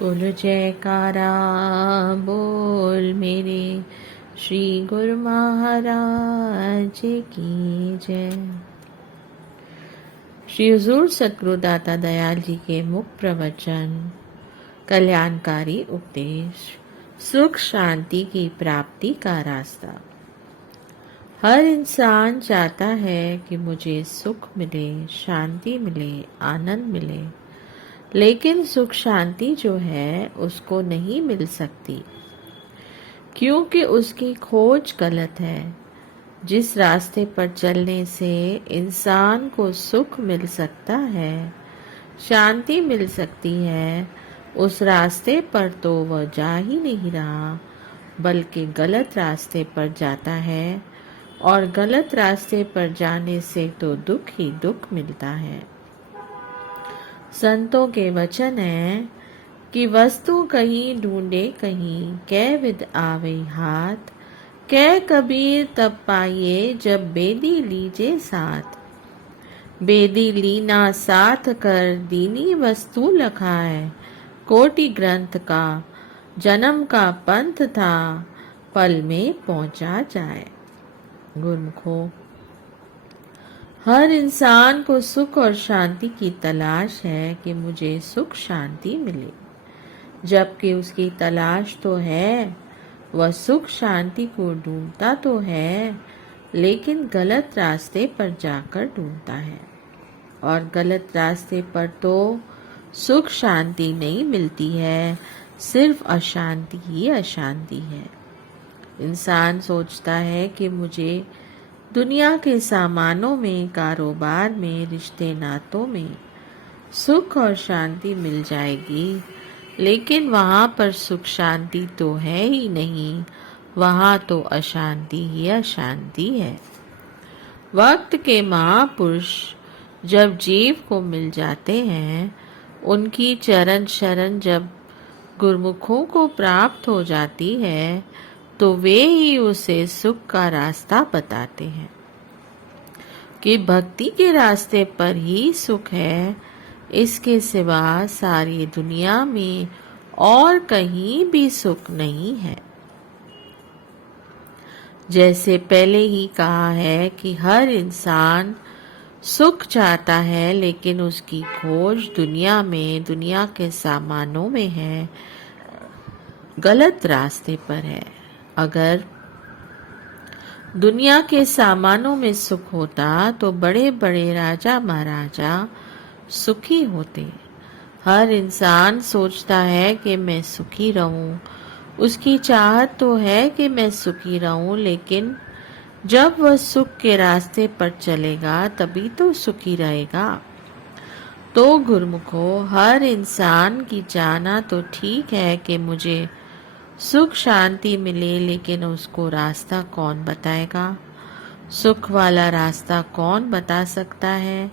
बोलो जयकारा बोल मेरे श्री गुरु महाराज की जय। श्री हुजूर सतगुरु दाता दयाल जी के मुख प्रवचन, कल्याणकारी उपदेश, सुख शांति की प्राप्ति का रास्ता। हर इंसान चाहता है कि मुझे सुख मिले, शांति मिले, आनंद मिले, लेकिन सुख शांति जो है उसको नहीं मिल सकती, क्योंकि उसकी खोज गलत है। जिस रास्ते पर चलने से इंसान को सुख मिल सकता है, शांति मिल सकती है, उस रास्ते पर तो वह जा ही नहीं रहा, बल्कि गलत रास्ते पर जाता है, और गलत रास्ते पर जाने से तो दुख ही दुख मिलता है। संतों के वचन है कि वस्तु कहीं ढूंढे कहीं, कै विद आवे हाथ, कै कबीर तब पाइए जब बेदी लीजे साथ। बेदी लीना साथ कर दीनी वस्तु लखाए, कोटि ग्रंथ का जन्म का पंथ था, पल में पहुंचा जाए। गुरमुखो, हर इंसान को सुख और शांति की तलाश है कि मुझे सुख शांति मिले, जबकि उसकी तलाश तो है, वह सुख शांति को ढूंढता तो है, लेकिन गलत रास्ते पर जाकर ढूंढता है, और गलत रास्ते पर तो सुख शांति नहीं मिलती है, सिर्फ अशांति ही अशांति है। इंसान सोचता है कि मुझे दुनिया के सामानों में, कारोबार में, रिश्ते नातों में सुख और शांति मिल जाएगी, लेकिन वहाँ पर सुख शांति तो है ही नहीं, वहाँ तो अशांति ही अशांति है। वक्त के महापुरुष जब जीव को मिल जाते हैं, उनकी चरण शरण जब गुरमुखों को प्राप्त हो जाती है, तो वे ही उसे सुख का रास्ता बताते हैं कि भक्ति के रास्ते पर ही सुख है, इसके सिवा सारी दुनिया में और कहीं भी सुख नहीं है। जैसे पहले ही कहा है कि हर इंसान सुख चाहता है, लेकिन उसकी खोज दुनिया में, दुनिया के सामानों में है, गलत रास्ते पर है। अगर दुनिया के सामानों में सुख होता तो बड़े बड़े राजा महाराजा सुखी होते। हर इंसान सोचता है कि मैं सुखी रहूं, उसकी चाहत तो है कि मैं सुखी रहूं, लेकिन जब वह सुख के रास्ते पर चलेगा तभी तो सुखी रहेगा। तो गुरमुखो, हर इंसान की चाहना तो ठीक है कि मुझे सुख शांति मिले, लेकिन उसको रास्ता कौन बताएगा? सुख वाला रास्ता कौन बता सकता है?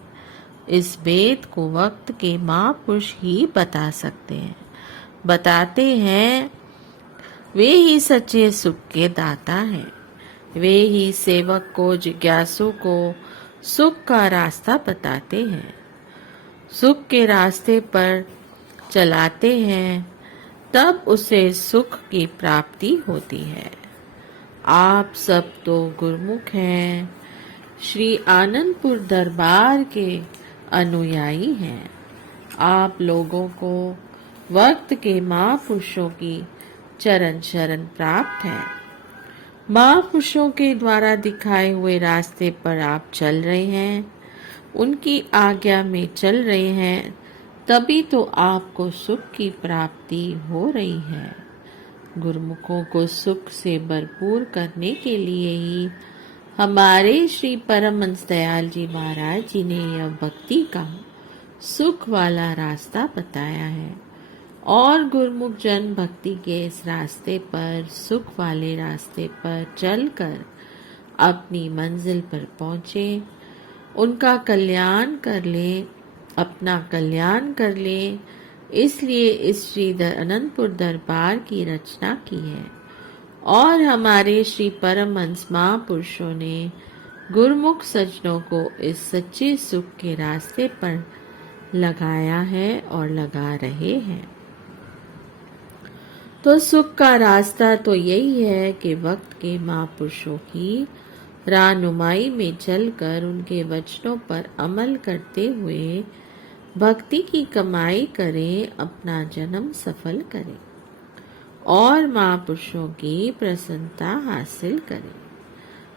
इस भेद को वक्त के महापुरुष ही बता सकते हैं। बताते हैं, वे ही सच्चे सुख के दाता हैं। वे ही सेवक को, जिज्ञासु को सुख का रास्ता बताते हैं, सुख के रास्ते पर चलाते हैं, तब उसे सुख की प्राप्ति होती है। आप सब तो गुरमुख हैं, श्री आनंदपुर दरबार के अनुयायी हैं। आप लोगों को वक्त के महापुरुषों की चरण शरण प्राप्त है। महापुरुषों के द्वारा दिखाए हुए रास्ते पर आप चल रहे हैं, उनकी आज्ञा में चल रहे हैं, तभी तो आपको सुख की प्राप्ति हो रही है। गुरमुखों को सुख से भरपूर करने के लिए ही हमारे श्री परमहंस दयाल जी महाराज जी ने यह भक्ति का सुख वाला रास्ता बताया है, और गुरमुख जन भक्ति के इस रास्ते पर, सुख वाले रास्ते पर चलकर अपनी मंजिल पर पहुँचे, उनका कल्याण कर ले, अपना कल्याण कर ले, इसलिए इस श्री अनंतपुर दरबार की रचना की है। और हमारे श्री परमहंस महापुरुषों ने गुरमुख सज्जनों को इस सच्चे सुख के रास्ते पर लगाया है और लगा रहे हैं। तो सुख का रास्ता तो यही है कि वक्त के महापुरुषों की रहनुमाई में चलकर उनके वचनों पर अमल करते हुए भक्ति की कमाई करें, अपना जन्म सफल करें और महापुरुषों की प्रसन्नता हासिल करें।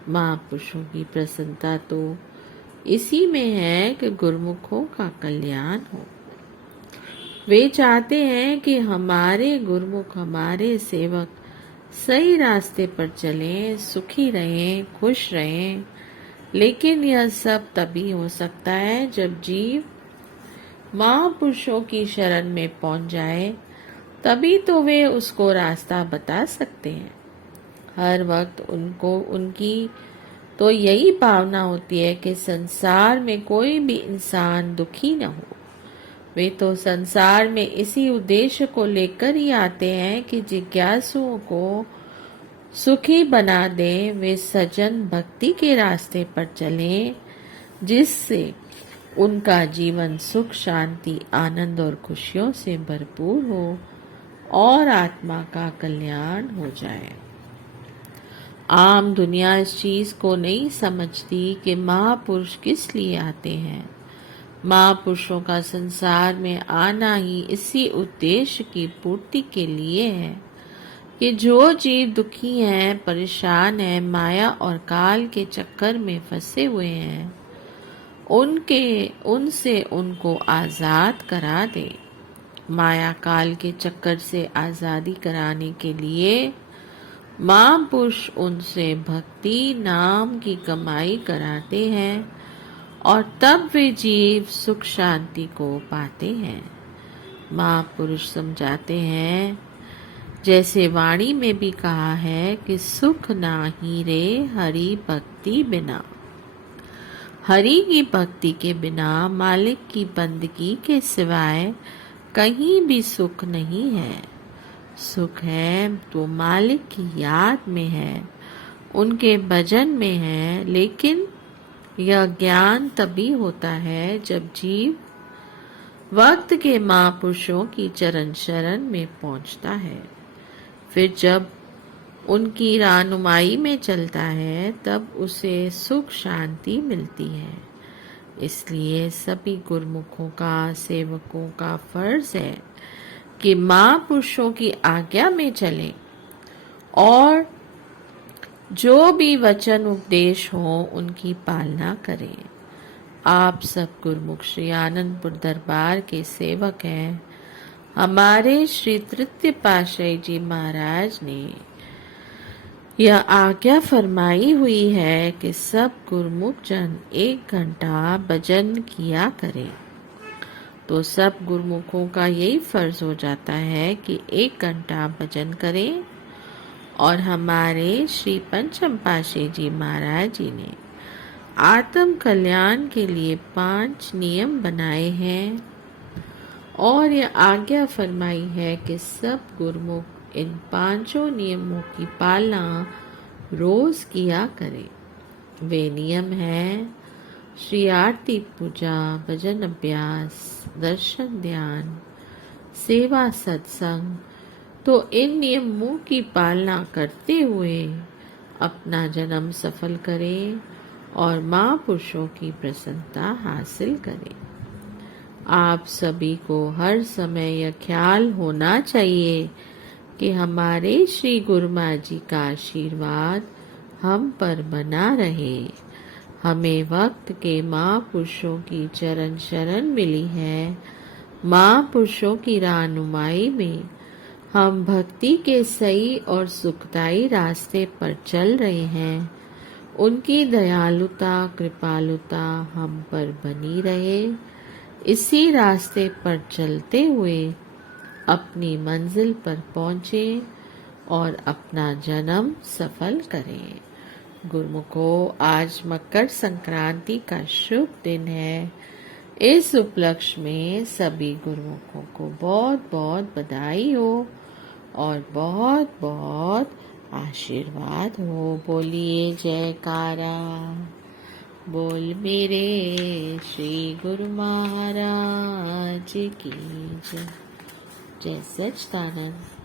महापुरुषों की प्रसन्नता तो इसी में है कि गुरुमुखों का कल्याण हो। वे चाहते हैं कि हमारे गुरुमुख, हमारे सेवक सही रास्ते पर चलें, सुखी रहें, खुश रहें। लेकिन यह सब तभी हो सकता है जब जीव महापुरुषों की शरण में पहुंच जाए, तभी तो वे उसको रास्ता बता सकते हैं। हर वक्त उनकी तो यही भावना होती है कि संसार में कोई भी इंसान दुखी न हो। वे तो संसार में इसी उद्देश्य को लेकर ही आते हैं कि जिज्ञासुओं को सुखी बना दें। वे सज्जन भक्ति के रास्ते पर चलें, जिससे उनका जीवन सुख, शांति, आनंद और खुशियों से भरपूर हो और आत्मा का कल्याण हो जाए। आम दुनिया इस चीज को नहीं समझती कि महापुरुष किस लिए आते हैं। महापुरुषों का संसार में आना ही इसी उद्देश्य की पूर्ति के लिए है कि जो जीव दुखी हैं, परेशान हैं, माया और काल के चक्कर में फंसे हुए हैं, उनसे उनको आजाद करा दे। माया काल के चक्कर से आजादी कराने के लिए महापुरुष उनसे भक्ति नाम की कमाई कराते हैं और तब वे जीव सुख शांति को पाते हैं। महापुरुष समझाते हैं, जैसे वाणी में भी कहा है कि सुख नाही रे हरि भक्ति बिना। हरि की भक्ति के बिना, मालिक की बंदगी के सिवाय कहीं भी सुख नहीं है। सुख है तो मालिक की याद में है, उनके भजन में है। लेकिन यह ज्ञान तभी होता है जब जीव वक्त के महापुरुषों की चरण शरण में पहुंचता है। फिर जब उनकी रहनुमाई में चलता है, तब उसे सुख शांति मिलती है। इसलिए सभी गुरुमुखों का, सेवकों का फर्ज है कि महापुरुषों की आज्ञा में चलें और जो भी वचन उपदेश हो उनकी पालना करें। आप सब गुरुमुख श्री आनंदपुर दरबार के सेवक हैं। हमारे श्री तृतीय पातशाही जी महाराज ने यह आज्ञा फरमाई हुई है कि सब गुरुमुख जन 1 घंटा भजन किया करें। तो सब गुरुमुखों का यही फर्ज हो जाता है कि 1 घंटा भजन करें। और हमारे श्री पंचम पातशाही जी महाराज जी ने आत्म कल्याण के लिए 5 नियम बनाए हैं और यह आज्ञा फरमाई है कि सब गुरुमुख इन 5 नियमों की पालना रोज किया करें। वे नियम हैं श्री आरती, पूजा, भजन अभ्यास, दर्शन, ध्यान, सेवा, सत्संग। तो इन नियमों की पालना करते हुए अपना जन्म सफल करें और महापुरुषों की प्रसन्नता हासिल करें। आप सभी को हर समय यह ख्याल होना चाहिए कि हमारे श्री गुरु महाराज जी का आशीर्वाद हम पर बना रहे। हमें वक्त के महापुरुषों की चरण शरण मिली है। महापुरुषों की रहनुमाई में हम भक्ति के सही और सुखदायी रास्ते पर चल रहे हैं। उनकी दयालुता, कृपालुता हम पर बनी रहे। इसी रास्ते पर चलते हुए अपनी मंजिल पर पहुँचें और अपना जन्म सफल करें। गुरुमुखों, आज मकर संक्रांति का शुभ दिन है। इस उपलक्ष्य में सभी गुरुमुखों को बहुत बहुत बधाई हो और बहुत बहुत आशीर्वाद हो। बोलिए जयकारा, बोल मेरे श्री गुरु महाराज की जय। जय सच्चिदानंद।